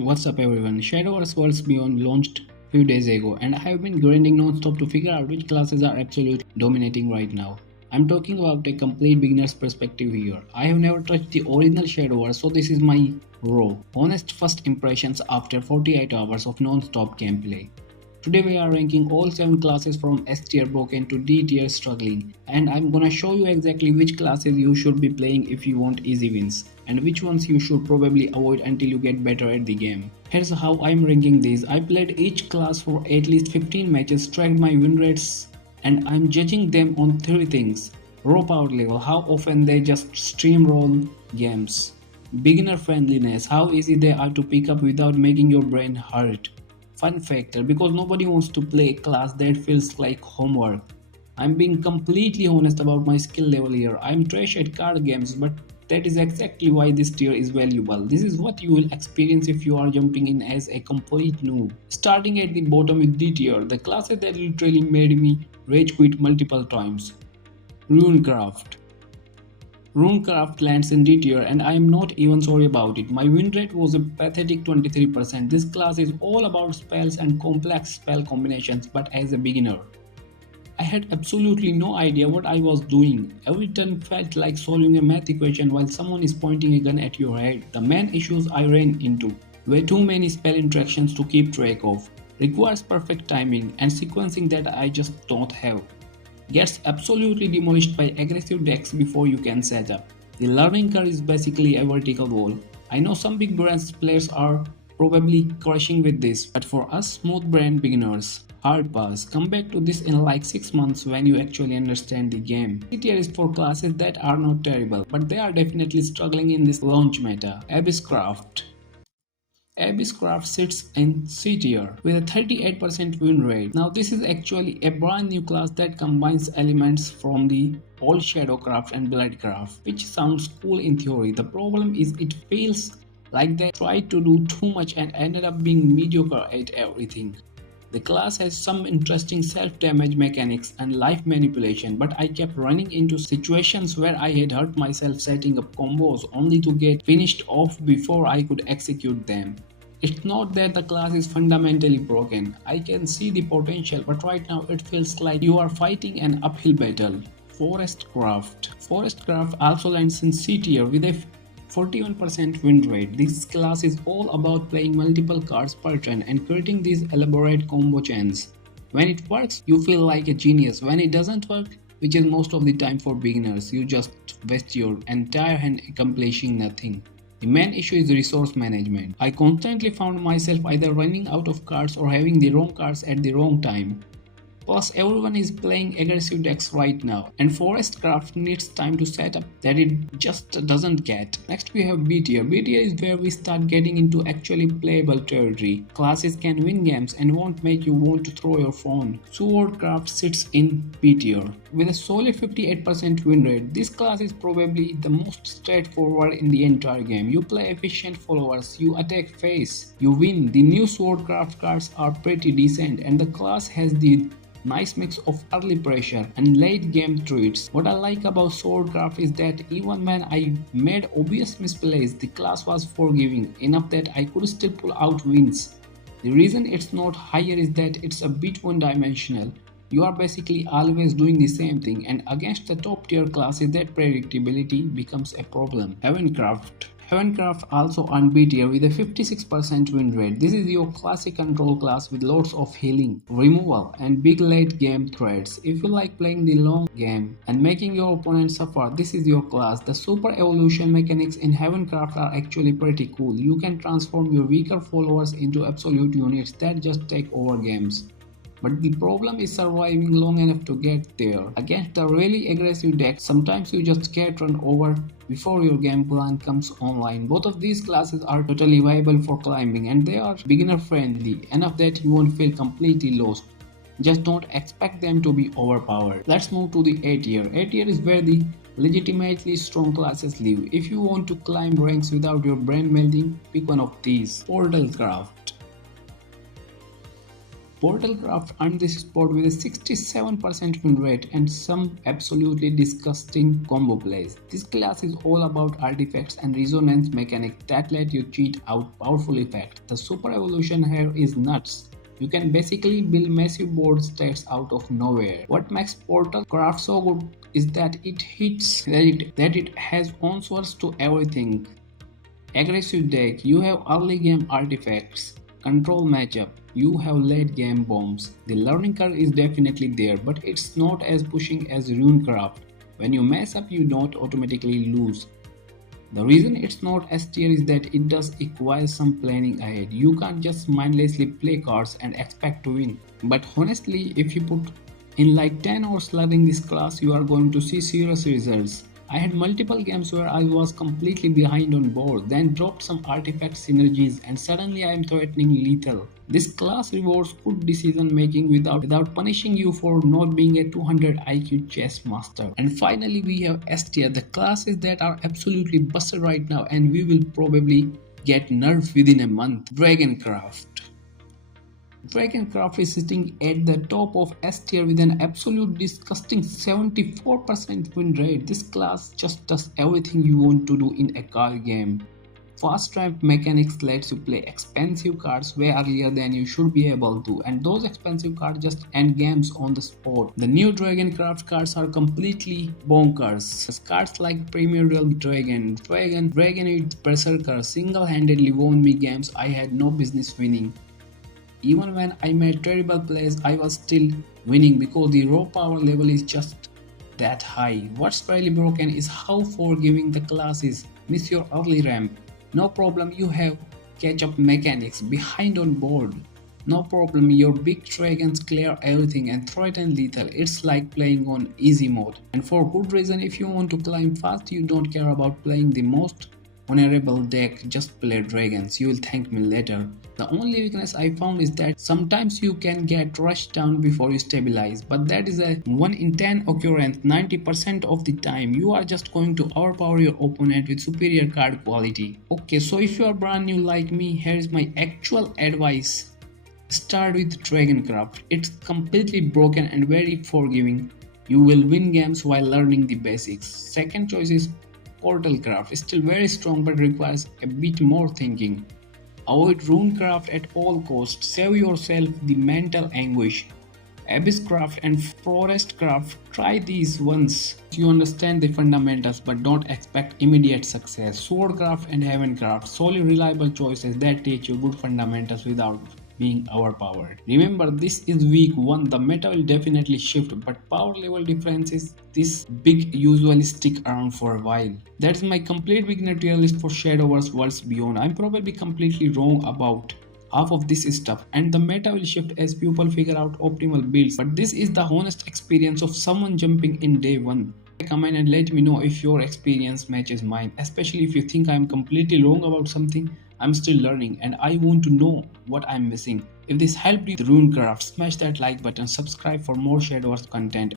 What's up everyone, Shadowverse Worlds Beyond launched few days ago and I have been grinding non-stop to figure out which classes are absolutely dominating right now. I'm talking about a complete beginner's perspective here. I have never touched the original Shadowverse, so this is my raw, honest first impressions after 48 hours of non-stop gameplay. Today we are ranking all 7 classes from S tier broken to D tier struggling, and I'm gonna show you exactly which classes you should be playing if you want easy wins and which ones you should probably avoid until you get better at the game. Here's how I'm ranking these. I played each class for at least 15 matches, tracked my win rates, and I'm judging them on 3 things: raw power level, how often they just steamroll games; beginner friendliness, how easy they are to pick up without making your brain hurt; fun factor, because nobody wants to play a class that feels like homework. I'm being completely honest about my skill level here. I'm trash at card games, but that is exactly why this tier is valuable. This is what you will experience if you are jumping in as a complete noob. Starting at the bottom with D tier, the classes that literally made me rage quit multiple times. Runecraft. Runecraft lands in D tier and I am not even sorry about it. My win rate was a pathetic 23%. This class is all about spells and complex spell combinations, but as a beginner, I had absolutely no idea what I was doing. Every turn felt like solving a math equation while someone is pointing a gun at your head. The main issues I ran into were too many spell interactions to keep track of, requires perfect timing and sequencing that I just don't have, gets absolutely demolished by aggressive decks before you can set up. The learning curve is basically a vertical wall. I know some big brands players are probably crushing with this, but for us smooth brand beginners, hard pass. Come back to this in like 6 months when you actually understand the game. C tier is for classes that are not terrible, but they are definitely struggling in this launch meta. Abysscraft. Abysscraft sits in C tier with a 38% win rate. Now this is actually a brand new class that combines elements from the old Shadowcraft and Bloodcraft, which sounds cool in theory. The problem is it feels like they tried to do too much and ended up being mediocre at everything. The class has some interesting self-damage mechanics and life manipulation, but I kept running into situations where I had hurt myself setting up combos only to get finished off before I could execute them. It's not that the class is fundamentally broken. I can see the potential, but right now it feels like you are fighting an uphill battle. Forestcraft. Forestcraft also lands in C tier with a 41% win rate. This class is all about playing multiple cards per turn and creating these elaborate combo chains. When it works, you feel like a genius. When it doesn't work, which is most of the time for beginners, you just waste your entire hand accomplishing nothing. The main issue is resource management. I constantly found myself either running out of cards or having the wrong cards at the wrong time. Plus everyone is playing aggressive decks right now, and Forestcraft needs time to set up that it just doesn't get. Next we have B tier. B tier is where we start getting into actually playable territory. Classes can win games and won't make you want to throw your phone. Swordcraft sits in B tier with a solid 58% win rate. This class is probably the most straightforward in the entire game. You play efficient followers, you attack face, you win. The new Swordcraft cards are pretty decent and the class has the nice mix of early pressure and late game treats. What I like about Swordcraft is that even when I made obvious misplays, the class was forgiving enough that I could still pull out wins. The reason it's not higher is that it's a bit one-dimensional. You are basically always doing the same thing, and against the top tier classes that predictability becomes a problem. Heavencraft also earned B tier with a 56% win rate. This is your classic control class with lots of healing, removal and big late game threats. If you like playing the long game and making your opponent suffer, this is your class. The super evolution mechanics in Heavencraft are actually pretty cool. You can transform your weaker followers into absolute units that just take over games. But the problem is surviving long enough to get there. Against the really aggressive deck, sometimes you just get run over before your game plan comes online. Both of these classes are totally viable for climbing and they are beginner friendly enough that you won't feel completely lost. Just don't expect them to be overpowered. Let's move to the A tier. A tier is where the legitimately strong classes live. If you want to climb ranks without your brain melting, pick one of these. Portalcraft. Portalcraft earned this spot with a 67% win rate and some absolutely disgusting combo plays. This class is all about artifacts and resonance mechanics that let you cheat out powerful effects. The super evolution here is nuts. You can basically build massive board stats out of nowhere. What makes Portalcraft so good is that it has answers to everything. Aggressive deck, you have early game artifacts. Control matchup, you have late game bombs. The learning curve is definitely there, but it's not as pushing as Runecraft. When you mess up, you don't automatically lose. The reason it's not S tier is that it does require some planning ahead. You can't just mindlessly play cards and expect to win. But honestly, if you put in like 10 hours learning this class, you are going to see serious results. I had multiple games where I was completely behind on board, then dropped some artifact synergies and suddenly I am threatening lethal. This class rewards good decision making without punishing you for not being a 200 IQ chess master. And finally we have S tier, the classes that are absolutely busted right now and we will probably get nerfed within a month. Dragoncraft. Dragoncraft is sitting at the top of S tier with an absolute disgusting 74% win rate. This class just does everything you want to do in a card game. Fast ramp mechanics lets you play expensive cards way earlier than you should be able to, and those expensive cards just end games on the spot. The new Dragoncraft cards are completely bonkers. Cards like Primordial Dragon Berserker single-handedly won me games I had no business winning. Even when I made terrible plays, I was still winning because the raw power level is just that high. What's really broken is how forgiving the class is. Miss your early ramp. No problem, you have catch-up mechanics. Behind on board. No problem, your big dragons clear everything and threaten lethal. It's like playing on easy mode. And for good reason, if you want to climb fast, you don't care about playing the most honorable deck, just play dragons, you will thank me later. The only weakness I found is that sometimes you can get rushed down before you stabilize, but that is a 1 in 10 occurrence. 90% of the time you are just going to overpower your opponent with superior card quality. Okay, so if you are brand new like me, here is my actual advice. Start with Dragoncraft. It's completely broken and very forgiving. You will win games while learning the basics. Second choice is Portalcraft. Is still very strong but requires a bit more thinking. Avoid Runecraft at all costs. Save yourself the mental anguish. Abysscraft and Forestcraft, try these once you understand the fundamentals but don't expect immediate success. Swordcraft and Heavencraft, solely reliable choices that teach you good fundamentals without being overpowered. Remember, this is week 1, the meta will definitely shift, but power level differences this big usually stick around for a while. That's my complete beginner tier list for Shadowverse Worlds Beyond. I'm probably completely wrong about half of this stuff and the meta will shift as people figure out optimal builds, but this is the honest experience of someone jumping in day 1. Comment and let me know if your experience matches mine, especially if you think I'm completely wrong about something. I'm still learning and I want to know what I'm missing. If this helped you with Runecraft, smash that like button, subscribe for more Shadowverse content.